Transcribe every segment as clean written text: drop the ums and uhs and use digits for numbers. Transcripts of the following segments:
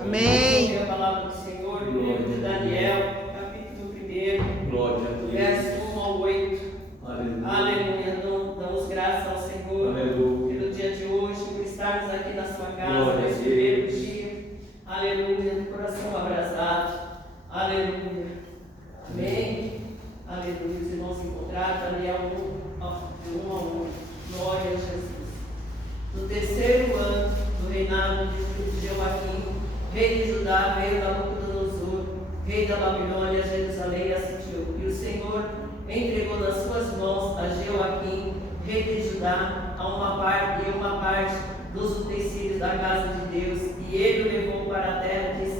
Amém. A palavra do Senhor, no livro de Daniel, capítulo 1, verso 1 ao 8. Aleluia. Damos graças ao Senhor. Aleluia. Pelo dia de hoje, por estarmos aqui na sua casa, nesse primeiro dia. Aleluia. Do coração abrasado. Aleluia. Amém. Aleluia. Os irmãos encontrados, Daniel 1 ao 8. Glória a Jesus. No terceiro ano do reinado de Joaquim, rei de Judá, veio Nabucodonosor, rei da Babilônia, a Jerusalém, e assistiu. E o Senhor entregou nas suas mãos a Joaquim, rei de Judá, uma parte dos utensílios da casa de Deus, e ele o levou para a terra de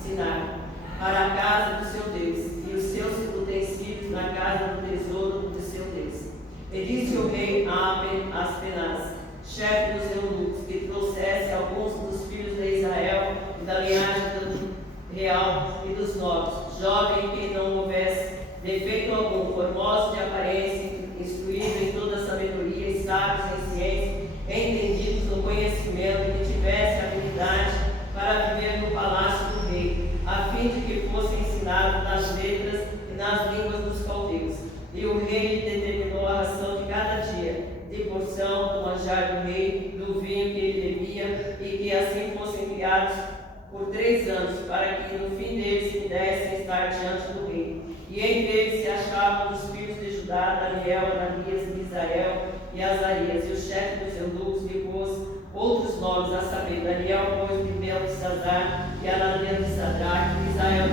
Sinar, para a casa do seu Deus, e os seus utensílios na casa do tesouro de seu Deus. E disse o rei a Aspenaz, chefe dos eunucos, que trouxesse alguns dos filhos de Israel e da linhagem real e dos nobres, jovem que não houvesse defeito algum, formosos de aparência, instruídos em toda a sabedoria, e sábios em ciência, entendidos no conhecimento, que tivesse habilidade para viver no palácio do rei, a fim de que fossem ensinados nas letras e nas línguas dos caldeus. E o rei determinou a ração de cada dia, de porção do manjar do rei, do vinho que ele bebia, e que assim fossem criados por 3 anos, para que no fim deles pudessem estar diante do rei. E entre eles se achavam os filhos de Judá, Daniel, Ananias, Misael e Azarias, e o chefe dos eunucos lhe pôs outros nomes, a saber, Daniel pôs de Beltesazar, e Ananias de Sadraque, Misael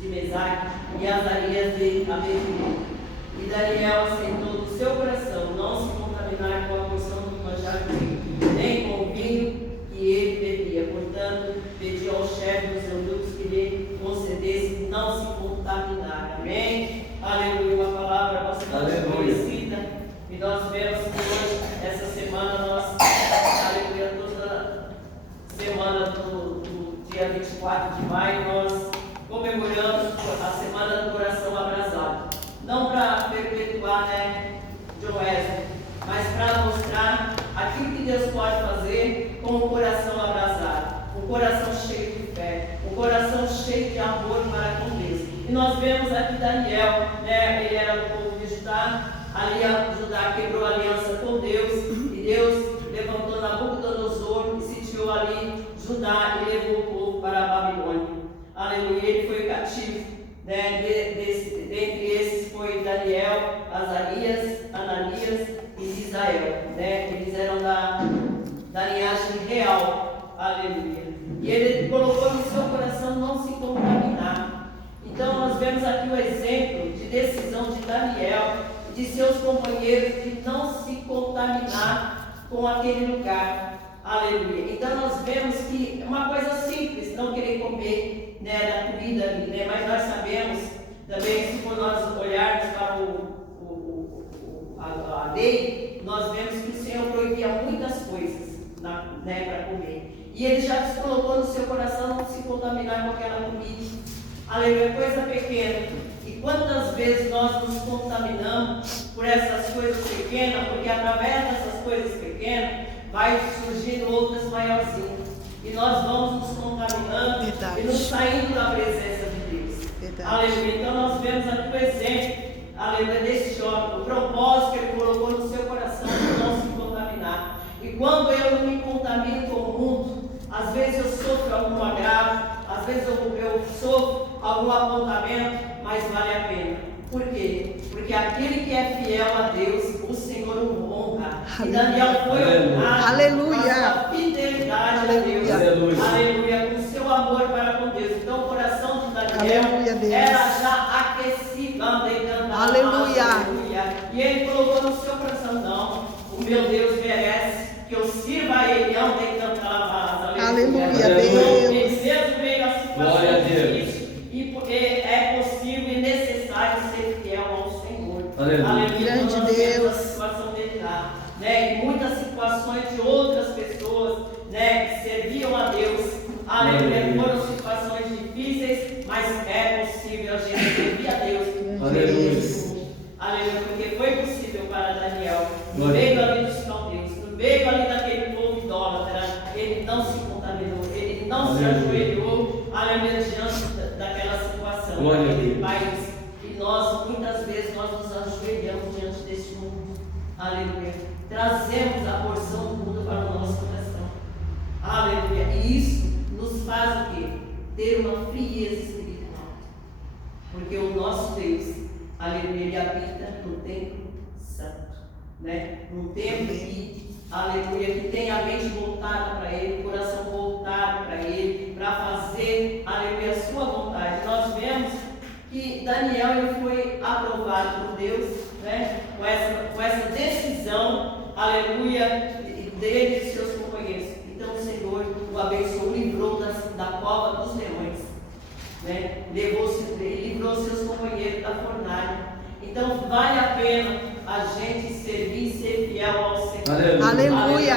de Mesaque, e Azarias de Abednego. E Daniel assentou no seu coração não se contaminar com a porção do manjar do rei, nem com o vinho que ele bebia. Portanto, pediu ao chefe dos eunucos que lhe concedesse não se contaminar. Amém? Aleluia. Uma palavra bastante conhecida. E nós vemos que hoje, essa semana, aleluia, toda semana do dia 24 de maio, nós comemoramos a Semana do Coração Abrasado. Não para perpetuar, John Wesley, mas para mostrar aquilo que Deus pode fazer com o coração abrasado, um coração cheio de fé, um coração cheio de amor para com Deus. E nós vemos aqui Daniel, ele era do povo de Judá, ali Judá quebrou a aliança com Deus, e Deus levantou Nabucodonosor e sitiou ali Judá e levou o povo para a Babilônia. Aleluia, ele foi cativo. Dentre esses foi Daniel, Azarias, Ananias e Misael. Eles eram da linhagem real. Aleluia. E ele colocou no seu coração não se contaminar. Então nós vemos aqui o exemplo de decisão de Daniel e de seus companheiros de não se contaminar com aquele lugar. Aleluia. Então nós vemos que é uma coisa simples, não querer comer da comida ali, mas nós sabemos também, se for nós olharmos para a lei, nós vemos que o Senhor proibia muitas coisas para comer. E ele já se colocou no seu coração não se contaminar com aquela comida. Aleluia, coisa pequena. E quantas vezes nós nos contaminamos por essas coisas pequenas, porque através dessas coisas pequenas vai surgindo outras maiorzinhas. E nós vamos nos contaminando e nos saindo da presença de Deus. Aleluia. Então nós vemos aqui o exemplo, aleluia, desse jovem, o propósito que ele colocou no seu coração de não se contaminar. E quando eu não me contamino com o mundo, às vezes eu sofro algum agravo, às vezes eu sofro algum apontamento, mas vale a pena. Por quê? Porque aquele que é fiel a Deus, o Senhor o honra. E Daniel foi honrado com a sua fidelidade a Deus. Aleluia. Com o seu amor para com Deus. Então o coração de Daniel era já aquecido. Aleluia. E ele colocou no seu coração, não, o meu Deus merece que eu sirva a ele, não tem tanta lavada. Aleluia. Deus. Ele mesmo veio a situação difícil. E porque é possível e necessário ser fiel ao Senhor. Aleluia. Grande Deus. A situação dele lá, e muitas situações de outras pessoas, que serviam a Deus. Aleluia. Foram situações difíceis, mas é possível a gente servir a Deus. Aleluia. Aleluia. Porque foi possível para Daniel, no meio ali dos caldeus, no meio ali daquele povo idólatra, ele não se contaminou, ele não não se ajoelhou, aleluia, diante daquela situação, daquele país. E nós, muitas vezes, nós nos ajoelhamos diante deste mundo, aleluia. Trazemos a porção do mundo para o nosso coração, aleluia. E isso nos faz o quê? Ter uma frieza espiritual. Porque o nosso Deus, aleluia, ele habita no templo santo, né? Num templo que, aleluia, que tem a mente voltada para Ele, o coração voltado para Ele, para fazer, aleluia, a sua vontade. Nós vemos que Daniel ele foi aprovado por Deus, né? Com essa decisão, aleluia, dele e de seus companheiros. Então o Senhor o abençoou, livrou da cova dos leões, né? Livrou seus companheiros da fornalha. Então vale a pena a gente servir e ser fiel ao Senhor. Aleluia!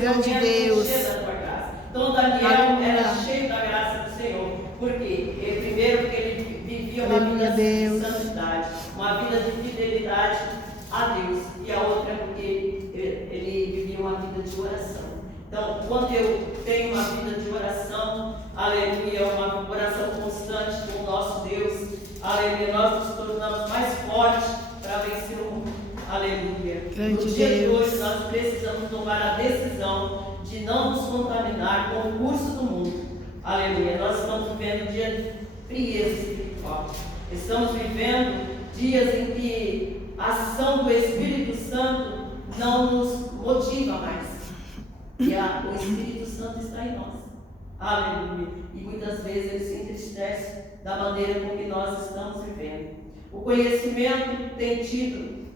Grande Deus! Então Daniel era cheio da graça do Senhor. Por quê? Primeiro porque ele vivia uma vida de santidade, uma vida de fidelidade a Deus. E a outra porque ele vivia uma vida de oração. Então, quando eu tenho uma vida de oração, aleluia, uma oração constante com o nosso Deus, aleluia, nós nos tornamos mais fortes para vencer o mundo, aleluia. No dia de hoje, nós precisamos tomar a decisão de não nos contaminar com o curso do mundo, aleluia. Nós estamos vivendo um dia de frieza espiritual, estamos vivendo dias em que a ação do Espírito Santo não nos motiva mais. E o Espírito Santo está em nós. Aleluia. E muitas vezes ele se entristece da maneira com que nós estamos vivendo. O conhecimento tem sido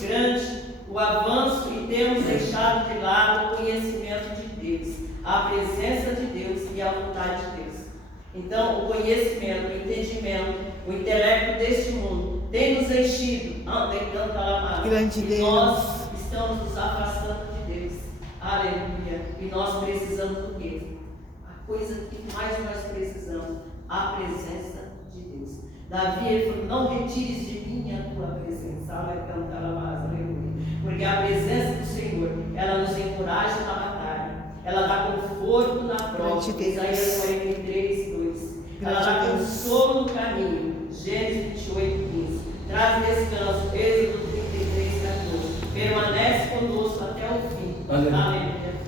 grande, o avanço, e temos deixado de lado o conhecimento de Deus, a presença de Deus e a vontade de Deus. Então, o conhecimento, o entendimento, o intelecto deste mundo tem nos enchido, grande Deus. Nós estamos nos afastando de Deus. Aleluia. E nós precisamos do quê? A coisa que mais nós precisamos, a presença de Deus. Davi, ele falou, não retires de mim a tua presença. Aleluia. Porque a presença do Senhor, ela nos encoraja na batalha. Ela dá conforto na prova. Isaías 43, 2. Ela dá consolo no caminho. Gênesis 28, 15. Traz descanso. Êxodo 33, 14. Permanece conosco até o fim.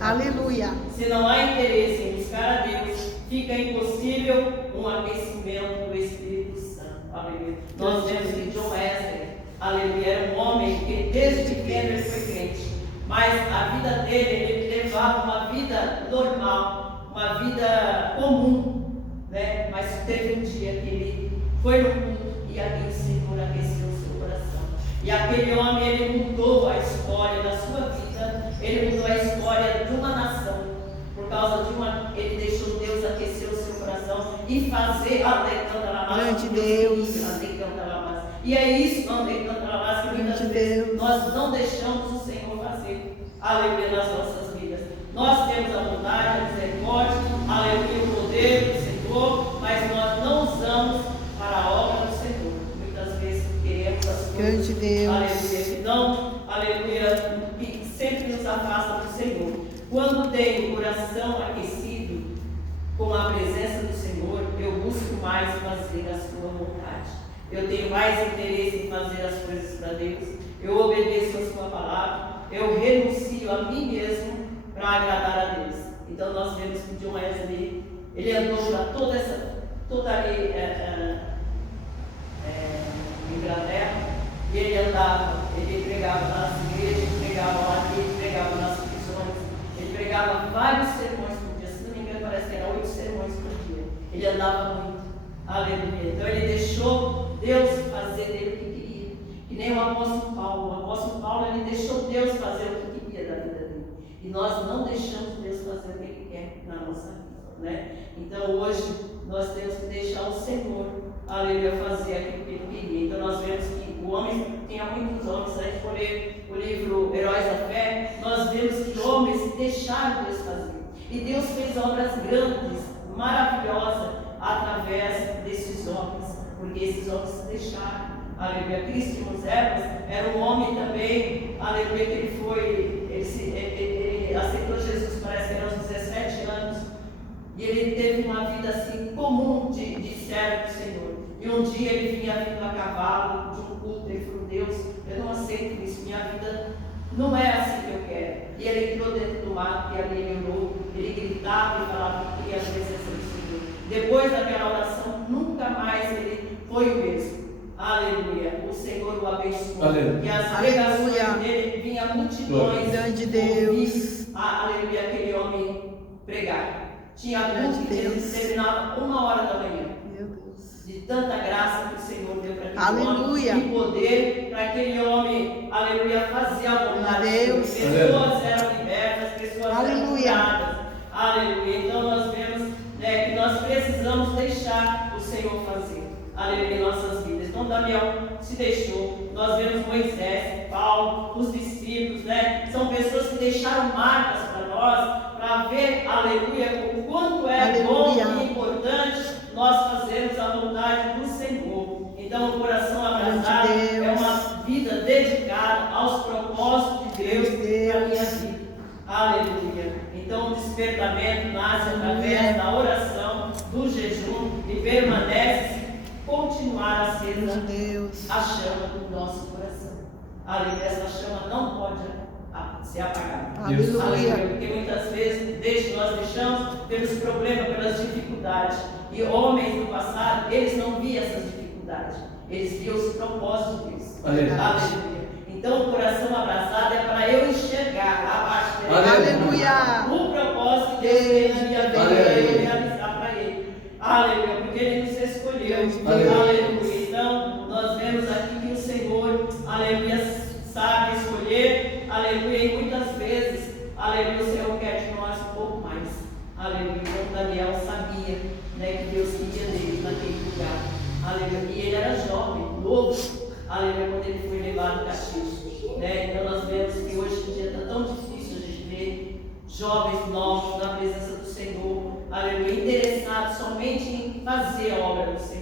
Aleluia. Se não há interesse em buscar a Deus, fica impossível um aquecimento do Espírito Santo. Aleluia. Nós vemos que John Wesley, aleluia, era um homem que desde pequeno ele foi crente, mas a vida dele, ele levava uma vida normal, uma vida comum, né? Mas teve um dia que ele foi no culto e ali o Senhor aqueceu o seu coração. E aquele homem, ele mudou a história da sua vida, ele mudou a história de uma nação, por causa de ele deixou Deus aquecer o seu coração e fazer a grande Deus. E é isso, que muitas vezes nós não deixamos o Senhor fazer, aleluia, nas nossas vidas. Nós temos a bondade, a misericórdia, aleluia, o poder do Senhor, mas nós não usamos para a obra do Senhor. Muitas vezes queremos as coisas, grande Deus, aleluia, que não, aleluia, que sempre nos afasta do Senhor. Quando tenho o coração aquecido com a presença do Senhor, eu busco mais fazer a sua vontade. Eu tenho mais interesse em fazer as coisas para Deus. Eu obedeço a sua palavra. Eu renuncio a mim mesmo para agradar a Deus. Então nós vemos que John Wesley, ele andou para toda ali Inglaterra, e ele andava, ele pregava nas igrejas, pregava lá, ele pregava nas prisões, ele pregava vários sermões por dia. Se não me engano, parece que era 8 sermões por dia. Ele andava muito. Aleluia. Então ele deixou Deus fazer dele o que queria. Que nem o apóstolo Paulo. O apóstolo Paulo, ele deixou Deus fazer o que queria da vida dele. E nós não deixamos Deus fazer o que Ele quer na nossa vida, né? Então hoje nós temos que deixar o Senhor, aleluia, fazer aquilo que Ele queria. Então nós vemos que o homem, tinha muitos homens, se a gente for ler o livro Heróis da Fé, nós vemos que homens deixaram Deus fazer. E Deus fez obras grandes, maravilhosas, através desses homens, porque esses homens se deixaram. Aleluia. Cristo Evans era um homem também, aleluia, que ele aceitou Jesus, parece que era aos 17 anos, assim comum de servo do Senhor. E um dia ele vinha vindo a cavalo de um culto, ele falou: Deus, eu não aceito isso, minha vida não é assim que eu quero. E ele entrou dentro do mato e ali ele orou, ele gritava e falava que queria a presença do Senhor. Depois daquela oração, nunca mais ele foi o mesmo. Aleluia. O Senhor o abençoou. Aleluia. E as Aleluia. pregações dele vinham multidões. Grande Deus. ouvir, aleluia, aquele homem pregar. Tinha Grande culto que ele Deus. terminava 1h da manhã. Meu Deus. De tanta graça que o Senhor deu para aquele Aleluia. homem. E poder para aquele homem, aleluia, fazer a vontade de Deus. Deus. Pessoas eram libertas, pessoas Aleluia. eram curadas. Aleluia. Então nós vemos que nós precisamos deixar o Senhor fazer. Aleluia, em nossas vidas. Então Daniel se deixou. Nós vemos Moisés, Paulo, os discípulos, são pessoas que deixaram marcas para nós, para ver, aleluia, o quanto é bom e importante nós fazermos a vontade do Senhor. Então o coração abraçado é uma vida dedicada aos propósitos de Deus para a minha vida. Aleluia. Então o despertamento nasce através da oração, do jejum e permanece continuar acesa a chama do nosso coração. Aleluia. Essa chama não pode ser apagada. Aleluia. Porque muitas vezes nós deixamos pelos problemas, pelas dificuldades. E homens do passado, eles não viam essas dificuldades. Eles viam os propósitos de Deus. Aleluia. Então o coração abraçado é para eu enxergar abaixo dele. Aleluia. O propósito que Deus tem na minha vida é eu realizar para Ele. Aleluia. Porque Ele nos escolheu. Aleluia. Então nós vemos aqui que o Senhor, aleluia, sabe escolher. Aleluia. E muitas vezes, aleluia, o Senhor quer de nós um pouco mais. Aleluia. Então Daniel sabia, que Deus queria dele naquele lugar. Aleluia. E ele era jovem, novo. Aleluia, quando ele foi levado castigo. Então nós vemos que hoje em dia está tão difícil a gente ver jovens novos na presença do Senhor. Aleluia, interessados somente em fazer a obra do Senhor.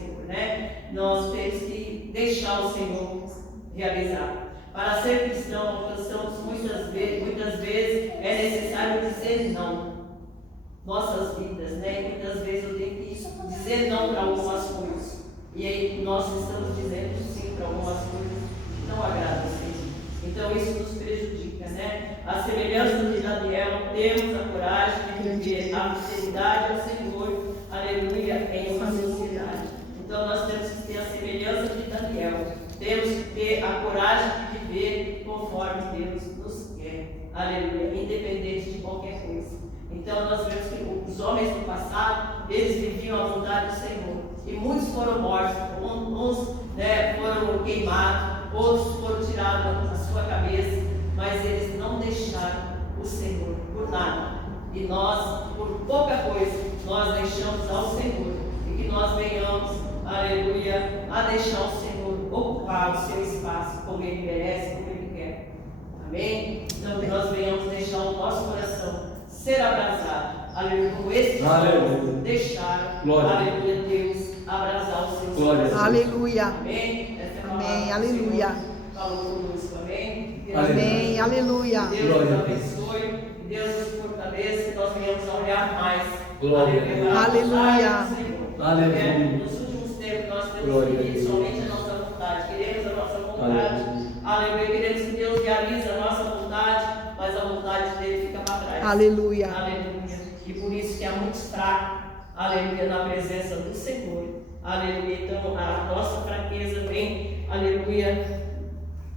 Nós temos que deixar o Senhor realizar. Para ser cristão, alcançamos muitas vezes é necessário dizer não. Nossas vidas, muitas vezes eu tenho que dizer não para algumas coisas. E aí nós estamos dizendo sim para algumas coisas que não agradam ao Senhor. Então isso nos prejudica, A semelhança de Daniel, temos a coragem de viver a fidelidade ao Senhor, aleluia, em uma sociedade. Então nós temos que ter a semelhança de Daniel. Temos que ter a coragem de viver conforme Deus nos quer, aleluia, independente de qualquer coisa. Então nós vemos que os homens do passado, eles viviam a vontade do Senhor. E muitos foram mortos, uns foram queimados, outros foram tirados da sua cabeça, mas eles não deixaram o Senhor por nada. E nós, por pouca coisa, nós deixamos ao Senhor. E que nós venhamos, aleluia, a deixar o Senhor ocupar o seu espaço, como Ele merece, como Ele quer. Amém? Então que nós venhamos deixar o nosso coração ser abrasado. Aleluia, como esses homens deixaram, aleluia, Deus abrasar o seu coração. Aleluia. Amém? Amém. Aleluia. Falou conosco, amém? Amém. Aleluia. Deus nos abençoe, Deus nos fortaleça, que nós venhamos a olhar mais. Aleluia. Aleluia. Nos últimos tempos nós temos pedido somente a nossa vontade, queremos a nossa vontade. Aleluia. Queremos que Deus realize a nossa vontade, mas a vontade dele fica para trás. Aleluia. Aleluia. E por isso que há muitos fracos, aleluia, na presença do Senhor. Aleluia. Então a nossa fraqueza vem, aleluia,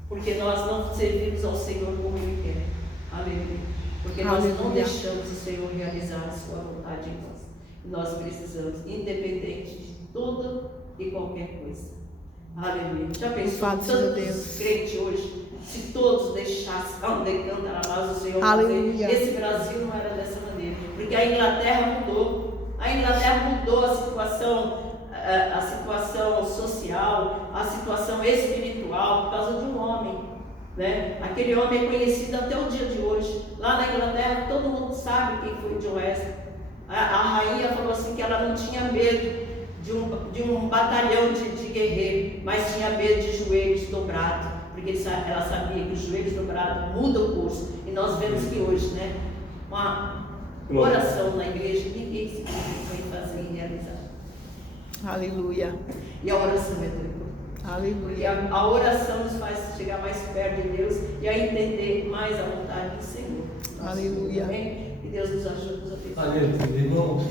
porque nós não servimos ao Senhor como Ele quer. Aleluia. Porque nós não deixamos o Senhor realizar a sua vontade em nós. Nós precisamos, independente de toda e qualquer coisa. Aleluia. Já pensou tantos crentes hoje? Se todos deixassem cantar o Senhor, esse Brasil não era dessa maneira. Porque a Inglaterra mudou. A Inglaterra mudou a situação social, a situação espiritual por causa de um homem. Aquele homem é conhecido até o dia de hoje. Lá na Inglaterra todo mundo sabe quem foi John Wesley. A rainha falou assim que ela não tinha medo de um batalhão de guerreiros, mas tinha medo de joelhos dobrados, porque ela sabia que os joelhos dobrados mudam o curso. E nós vemos que hoje, uma oração na igreja, ninguém se preocupa em fazer e realizar. Aleluia. E a oração é tranquila. E Aleluia. a oração nos faz chegar mais perto de Deus e a entender mais a vontade do Senhor. Aleluia. Amém? E Deus nos ajuda, nos abençoe. Aleluia. Irmão,